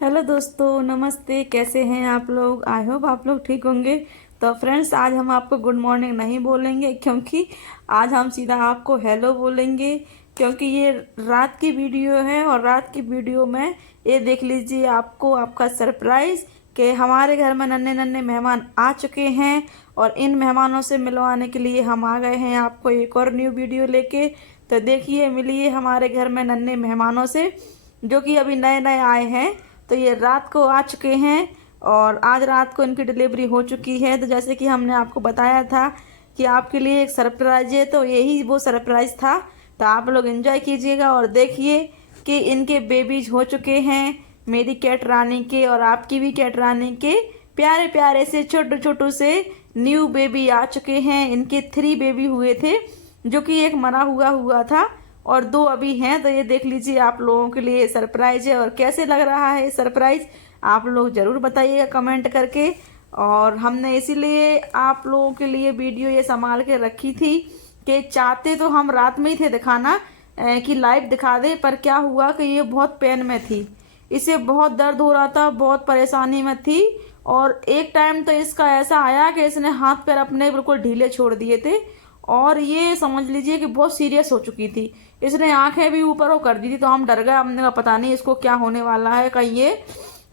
Hello दोस्तों, नमस्ते। कैसे हैं आप लोग? आई होप आप लोग ठीक होंगे। तो फ्रेंड्स, आज हम आपको गुड मॉर्निंग नहीं बोलेंगे, क्योंकि आज हम सीधा आपको हेलो बोलेंगे। क्योंकि ये रात की वीडियो है और रात की वीडियो में ये देख लीजिए आपको आपका सरप्राइज़ कि हमारे घर में नन्हे नन्हे मेहमान आ चुके हैं और इन मेहमानों से मिलवाने के लिए हम आ गए हैं आपको एक और न्यू वीडियो लेके। तो देखिए, मिलिए हमारे घर में नन्हे मेहमानों से जो कि अभी नए नए आए हैं। तो ये रात को आ चुके हैं और आज रात को इनकी डिलीवरी हो चुकी है। तो जैसे कि हमने आपको बताया था कि आपके लिए एक सरप्राइज है, तो यही वो सरप्राइज था। तो आप लोग एंजॉय कीजिएगा और देखिए कि इनके बेबीज हो चुके हैं, मेरी कैट रानी के और आपकी भी कैट रानी के प्यारे प्यारे से छोटू छोटू से न्यू बेबी आ चुके हैं। इनके 3 बेबी हुए थे, जो कि एक मरा हुआ हुआ था और 2 अभी हैं। तो ये देख लीजिए, आप लोगों के लिए सरप्राइज है। और कैसे लग रहा है सरप्राइज, आप लोग ज़रूर बताइएगा कमेंट करके। और हमने इसीलिए आप लोगों के लिए वीडियो ये संभाल के रखी थी कि चाहते तो हम रात में ही थे दिखाना कि लाइव दिखा दे, पर क्या हुआ कि ये बहुत पेन में थी, इसे बहुत दर्द हो रहा था, बहुत परेशानी में थी। और एक टाइम तो इसका ऐसा आया कि इसने हाथ पैर अपने बिल्कुल ढीले छोड़ दिए थे और ये समझ लीजिए कि बहुत सीरियस हो चुकी थी। इसने आंखें भी ऊपर वो कर दी थी। तो हम डर गए, हमने कहा पता नहीं इसको क्या होने वाला है, कहीं ये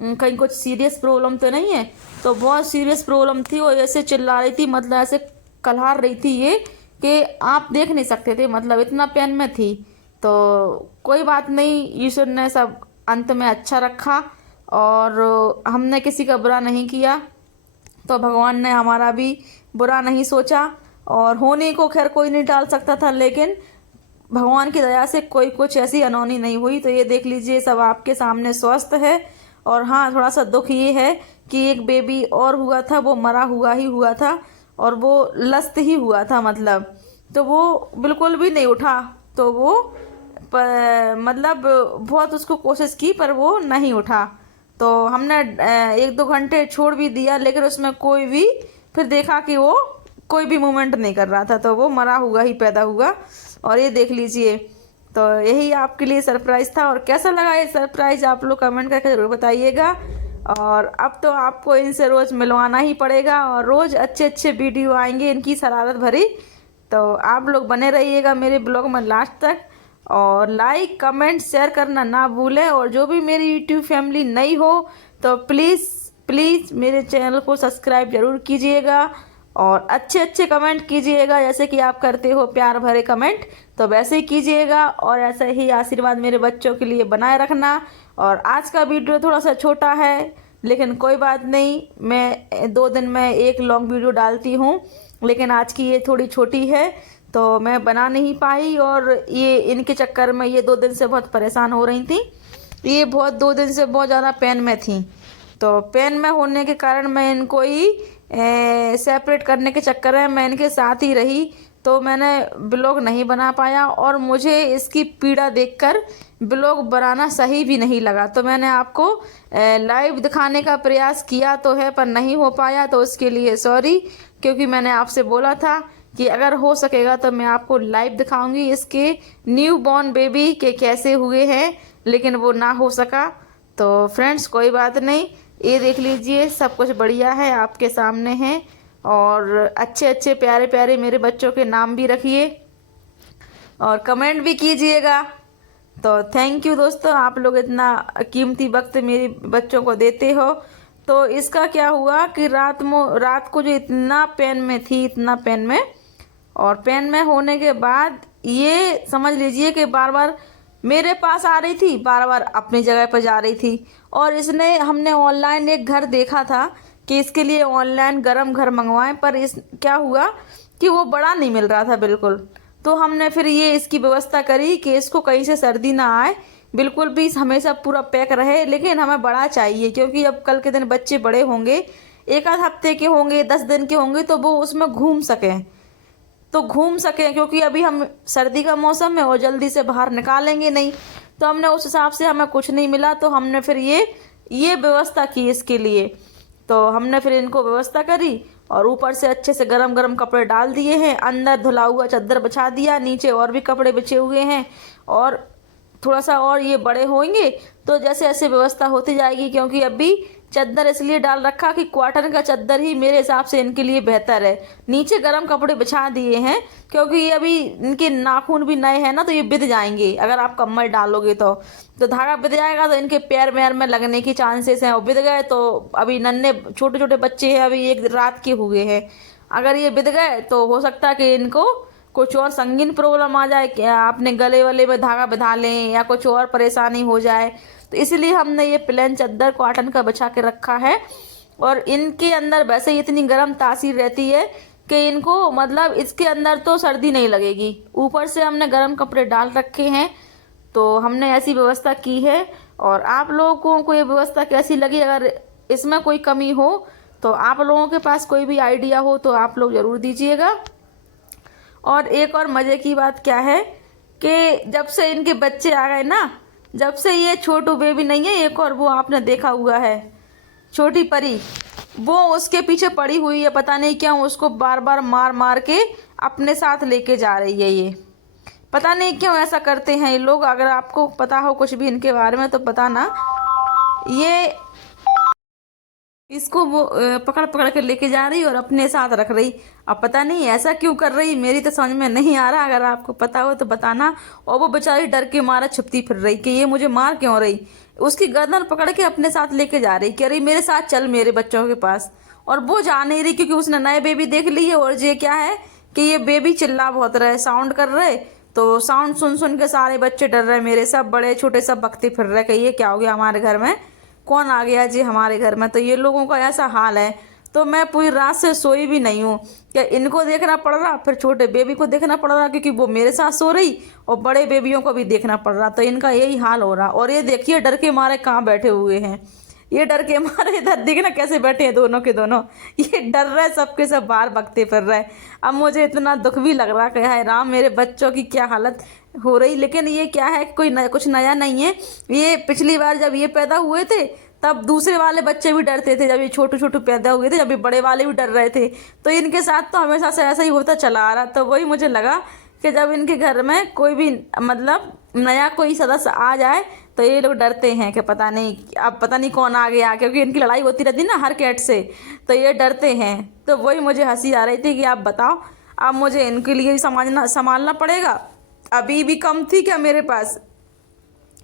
कहीं कुछ सीरियस प्रॉब्लम तो नहीं है। तो बहुत सीरियस प्रॉब्लम थी और ऐसे चिल्ला रही थी, मतलब ऐसे कलहार रही थी ये कि आप देख नहीं सकते थे, मतलब इतना पेन में थी। तो कोई बात नहीं, ईश्वर ने सब अंत में अच्छा रखा और हमने किसी का बुरा नहीं किया। तो भगवान ने हमारा भी बुरा नहीं सोचा और होने को खैर कोई नहीं टाल सकता था, लेकिन भगवान की दया से कोई कुछ ऐसी अनहोनी नहीं हुई। तो ये देख लीजिए, सब आपके सामने स्वस्थ है। और हाँ, थोड़ा सा दुख ये है कि एक बेबी और हुआ था, वो मरा हुआ ही हुआ था और वो लस्त ही हुआ था, मतलब तो वो बिल्कुल भी नहीं उठा। तो वो मतलब बहुत उसको कोशिश की पर वो नहीं उठा। तो हमने 1-2 घंटे छोड़ भी दिया, लेकिन उसमें कोई भी फिर देखा कि वो कोई भी मूवमेंट नहीं कर रहा था, तो वो मरा हुआ ही पैदा हुआ। और ये देख लीजिए, तो यही आपके लिए सरप्राइज़ था। और कैसा लगा ये सरप्राइज़, आप लोग कमेंट करके ज़रूर बताइएगा। और अब तो आपको इनसे रोज़ मिलवाना ही पड़ेगा और रोज़ अच्छे अच्छे वीडियो आएंगे इनकी शरारत भरी। तो आप लोग बने रहिएगा मेरे ब्लॉग में लास्ट तक और लाइक कमेंट शेयर करना ना भूलें। और जो भी मेरी यूट्यूब फैमिली नई हो तो प्लीज़ प्लीज़ मेरे चैनल को सब्सक्राइब ज़रूर कीजिएगा और अच्छे अच्छे कमेंट कीजिएगा, जैसे कि आप करते हो प्यार भरे कमेंट, तो वैसे ही कीजिएगा। और ऐसा ही आशीर्वाद मेरे बच्चों के लिए बनाए रखना। और आज का वीडियो थोड़ा सा छोटा है, लेकिन कोई बात नहीं, मैं 2 दिन में एक लॉन्ग वीडियो डालती हूँ, लेकिन आज की ये थोड़ी छोटी है तो मैं बना नहीं पाई। और ये इनके चक्कर में ये 2 दिन से बहुत परेशान हो रही थी। ये बहुत 2 दिन से बहुत ज़्यादा पेन में थी। तो पेन में होने के कारण मैं इनको ही सेपरेट करने के चक्कर में मैं इनके साथ ही रही, तो मैंने ब्लॉग नहीं बना पाया और मुझे इसकी पीड़ा देखकर ब्लॉग बनाना सही भी नहीं लगा। तो मैंने आपको लाइव दिखाने का प्रयास किया तो है, पर नहीं हो पाया, तो उसके लिए सॉरी। क्योंकि मैंने आपसे बोला था कि अगर हो सकेगा तो मैं आपको लाइव दिखाऊंगी इसके न्यू बॉर्न बेबी के कैसे हुए हैं, लेकिन वो ना हो सका। तो फ्रेंड्स, कोई बात नहीं, ये देख लीजिए सब कुछ बढ़िया है, आपके सामने है। और अच्छे अच्छे प्यारे प्यारे मेरे बच्चों के नाम भी रखिए और कमेंट भी कीजिएगा। तो थैंक यू दोस्तों, आप लोग इतना कीमती वक्त मेरे बच्चों को देते हो। तो इसका क्या हुआ कि रात को जो इतना पेन में थी, इतना पेन में, और पेन में होने के बाद ये समझ लीजिए कि बार बार मेरे पास आ रही थी, बार बार अपनी जगह पर जा रही थी। और हमने ऑनलाइन एक घर देखा था कि इसके लिए ऑनलाइन गर्म घर मंगवाएं, पर इस क्या हुआ कि वो बड़ा नहीं मिल रहा था बिल्कुल। तो हमने फिर ये इसकी व्यवस्था करी कि इसको कहीं से सर्दी ना आए, बिल्कुल भी हमेशा पूरा पैक रहे, लेकिन हमें बड़ा चाहिए क्योंकि अब कल के दिन बच्चे बड़े होंगे, 1 आध हफ्ते के होंगे, 10 दिन के होंगे, तो वो उसमें घूम सकें, क्योंकि अभी हम सर्दी का मौसम है और जल्दी से बाहर निकालेंगे नहीं। तो हमने उस हिसाब से, हमें कुछ नहीं मिला, तो हमने फिर ये व्यवस्था की इसके लिए। तो हमने फिर इनको व्यवस्था करी और ऊपर से अच्छे से गरम गरम कपड़े डाल दिए हैं, अंदर धुला हुआ चादर बिछा दिया, नीचे और भी कपड़े बिछे हुए हैं और थोड़ा सा और ये बड़े होंगे तो जैसे ऐसे व्यवस्था होती जाएगी, क्योंकि अभी चद्दर इसलिए डाल रखा कि क्वार्टर का चद्दर ही मेरे हिसाब से इनके लिए बेहतर है। नीचे गर्म कपड़े बिछा दिए हैं क्योंकि ये अभी इनके नाखून भी नए हैं ना, तो ये बिध जाएंगे अगर आप कम्बल डालोगे तो धागा बिध जाएगा, तो इनके पैर मैर में लगने की चांसेस हैं। और बिध गए तो अभी नन्हे छोटे छोटे बच्चे हैं, अभी एक रात के हुए हैं, अगर ये बिध गए तो हो सकता है कि इनको कुछ और संगीन प्रॉब्लम आ जाए, क्या अपने गले वले में धागा बंधा लें या कुछ और परेशानी हो जाए। तो इसलिए हमने ये प्लेन चद्दर कॉटन का बिछा के रखा है। और इनके अंदर वैसे ही इतनी गर्म तासीर रहती है कि इनको मतलब इसके अंदर तो सर्दी नहीं लगेगी। ऊपर से हमने गर्म कपड़े डाल रखे हैं, तो हमने ऐसी व्यवस्था की है। और आप लोगों को ये व्यवस्था कैसी लगी, अगर इसमें कोई कमी हो तो आप लोगों के पास कोई भी आइडिया हो तो आप लोग ज़रूर दीजिएगा। और एक और मज़े की बात क्या है कि जब से इनके बच्चे आ गए ना, जब से ये छोटू बेबी नहीं है, एक और वो आपने देखा हुआ है छोटी परी, वो उसके पीछे पड़ी हुई है, पता नहीं क्यों उसको बार बार मार मार के अपने साथ लेके जा रही है। ये पता नहीं क्यों ऐसा करते हैं ये लोग। अगर आपको पता हो कुछ भी इनके बारे में तो बताना। ये इसको वो पकड़ पकड़ के लेके जा रही और अपने साथ रख रही। अब पता नहीं ऐसा क्यों कर रही, मेरी तो समझ में नहीं आ रहा। अगर आपको पता हो तो बताना। और वो बेचारी डर के मारा छिपती फिर रही कि ये मुझे मार क्यों रही। उसकी गर्दन पकड़ के अपने साथ लेके जा रही, कह रही मेरे साथ चल मेरे बच्चों के पास। और वो जा नहीं रही क्योंकि उसने नए बेबी देख ली है। और ये क्या है कि ये बेबी चिल्ला बहुत रहे, साउंड कर रहे, तो साउंड सुन सुन के सारे बच्चे डर रहे, मेरे सब बड़े छोटे सब भगते फिर रहे कि ये क्या हो गया, हमारे घर में कौन आ गया जी हमारे घर में। तो ये लोगों का ऐसा हाल है। तो मैं पूरी रात से सोई भी नहीं हूँ कि इनको देखना पड़ रहा, फिर छोटे बेबी को देखना पड़ रहा क्योंकि वो मेरे साथ सो रही, और बड़े बेबियों को भी देखना पड़ रहा। तो इनका यही हाल हो रहा। और ये देखिए डर के मारे कहाँ बैठे हुए हैं, ये डर के मारे इधर देखना कैसे बैठे हैं दोनों के दोनों, ये डर रहे, सबके सब बाहर भगते फिर रहे। अब मुझे इतना दुख भी लग रहा कि हाय राम मेरे बच्चों की क्या हालत हो रही। लेकिन ये क्या है, कुछ नया नहीं है। ये पिछली बार जब ये पैदा हुए थे तब दूसरे वाले बच्चे भी डरते थे, जब ये छोटे छोटे पैदा हुए थे, जब ये बड़े वाले भी डर रहे थे। तो इनके साथ तो हमेशा से ऐसा ही होता चला आ रहा। तो वही मुझे लगा कि जब इनके घर में कोई भी मतलब नया कोई सदस्य आ जाए तो ये लोग डरते हैं कि पता नहीं अब पता नहीं कौन आ गया, क्योंकि इनकी लड़ाई होती रहती है ना हर कैट से, तो ये डरते हैं। तो वही मुझे हंसी आ रही थी कि आप बताओ, अब मुझे इनके लिए भी संभालना पड़ेगा। अभी भी कम थी क्या मेरे पास,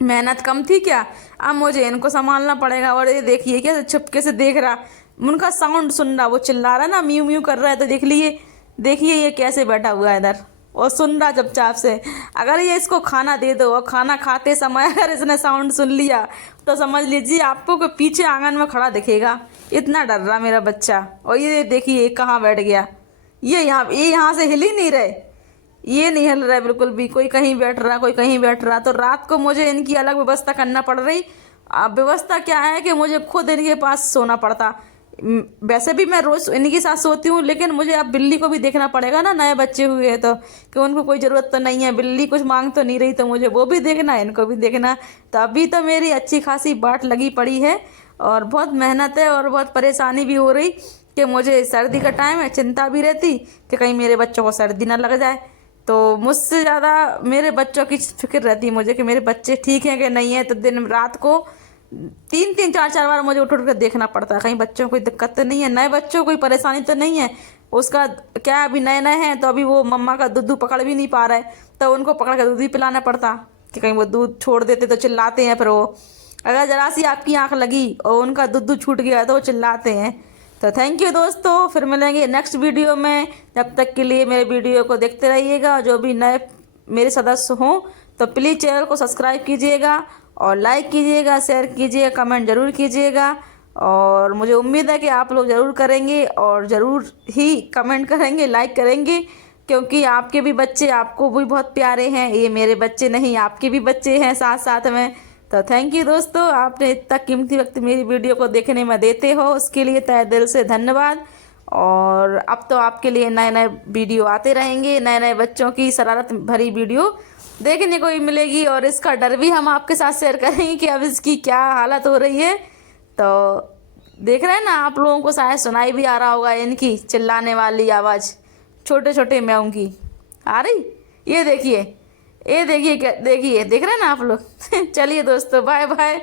मेहनत कम थी क्या, अब मुझे इनको संभालना पड़ेगा। और ये देखिए क्या छुपके से देख रहा, उनका साउंड सुन रहा, वो चिल्ला रहा ना, म्यू म्यू कर रहा है। तो देखिए ये कैसे बैठा हुआ है इधर और सुन रहा चुपचाप से। अगर ये इसको खाना दे दो और खाना खाते समय अगर इसने साउंड सुन लिया तो समझ लीजिए आपको कि पीछे आंगन में खड़ा दिखेगा, इतना डर रहा मेरा बच्चा। और ये देखिए कहाँ बैठ गया, ये यहाँ से हिल ही नहीं रहे, ये नहीं हिल रहा है बिल्कुल भी। कोई कहीं बैठ रहा, कोई कहीं बैठ रहा। तो रात को मुझे इनकी अलग व्यवस्था करना पड़ रही। अब व्यवस्था क्या है कि मुझे खुद इनके पास सोना पड़ता। वैसे भी मैं रोज़ इनके साथ सोती हूँ, लेकिन मुझे अब बिल्ली को भी देखना पड़ेगा ना, नए बच्चे हुए हैं तो, कि उनको कोई ज़रूरत तो नहीं है, बिल्ली कुछ मांग तो नहीं रही, तो मुझे वो भी देखना है, इनको भी देखना। तो अभी तो मेरी अच्छी खासी बाट लगी पड़ी है और बहुत मेहनत है और बहुत परेशानी भी हो रही कि मुझे सर्दी का टाइम है, चिंता भी रहती कि कहीं मेरे बच्चों को सर्दी ना लग जाए। तो मुझसे ज़्यादा मेरे बच्चों की फिक्र रहती है मुझे कि मेरे बच्चे ठीक हैं कि नहीं है। तो दिन रात को 3-4 बार मुझे उठ कर देखना पड़ता है कहीं बच्चों को कोई दिक्कत तो नहीं है, नए बच्चों को कोई परेशानी तो नहीं है। उसका क्या अभी नए नए हैं तो अभी वो मम्मा का दूध पकड़ भी नहीं पा रहे, तो उनको पकड़ कर दूध भी पिलाना पड़ता कि कहीं वो दूध छोड़ देते तो चिल्लाते हैं। फिर वो अगर ज़रा सी आपकी आँख लगी और उनका दूध छूट गया तो वो चिल्लाते हैं। तो थैंक यू दोस्तों, फिर मिलेंगे नेक्स्ट वीडियो में। जब तक के लिए मेरे वीडियो को देखते रहिएगा। जो भी नए मेरे सदस्य हों तो प्लीज़ चैनल को सब्सक्राइब कीजिएगा और लाइक कीजिएगा, शेयर कीजिएगा, कमेंट ज़रूर कीजिएगा। और मुझे उम्मीद है कि आप लोग ज़रूर करेंगे और ज़रूर ही कमेंट करेंगे, लाइक करेंगे, क्योंकि आपके भी बच्चे आपको भी बहुत प्यारे हैं। ये मेरे बच्चे नहीं, आपके भी बच्चे हैं साथ साथ में। तो थैंक यू दोस्तों, आपने इतना कीमती वक्त मेरी वीडियो को देखने में देते हो, उसके लिए तहे दिल से धन्यवाद। और अब तो आपके लिए नए नए वीडियो आते रहेंगे, नए नए बच्चों की शरारत भरी वीडियो देखने को ही मिलेगी। और इसका डर भी हम आपके साथ शेयर करेंगे कि अब इसकी क्या हालत हो रही है। तो देख रहे हैं ना, आप लोगों को शायद सुनाई भी आ रहा होगा इनकी चिल्लाने वाली आवाज़, छोटे छोटे म्याऊं की आ रही। ये देखिए ये देखिए, क्या देखिए, देख रहे हैं ना आप लोग। चलिए दोस्तों, बाय बाय।